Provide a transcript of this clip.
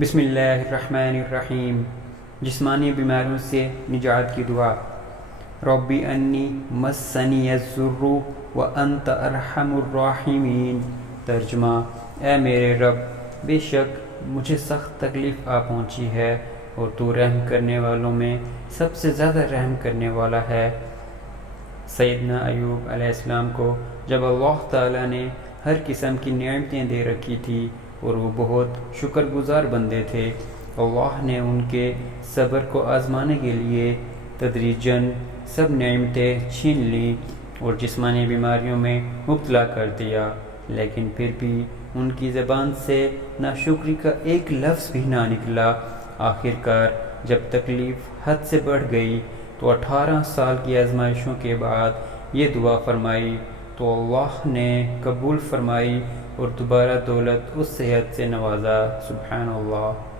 بسم اللہ الرحمن الرحیم۔ جسمانی بیماریوں سے نجات کی دعا۔ ربی انی مسنی الضر وانت ارحم الراحمین۔ ترجمہ: اے میرے رب، بے شک مجھے سخت تکلیف آ پہنچی ہے اور تو رحم کرنے والوں میں سب سے زیادہ رحم کرنے والا ہے۔ سیدنا ایوب علیہ السلام کو جب اللہ تعالیٰ نے ہر قسم کی نعمتیں دے رکھی تھی اور وہ بہت شکر گزار بندے تھے، اللہ نے ان کے صبر کو آزمانے کے لیے تدریجاً سب نعمتیں چھین لیں اور جسمانی بیماریوں میں مبتلا کر دیا، لیکن پھر بھی ان کی زبان سے ناشکری کا ایک لفظ بھی نہ نکلا۔ آخر کار جب تکلیف حد سے بڑھ گئی تو 18 سال کی آزمائشوں کے بعد یہ دعا فرمائی تو اللہ نے قبول فرمائی اور دوبارہ دولت اس صحت سے نوازا۔ سبحان اللہ۔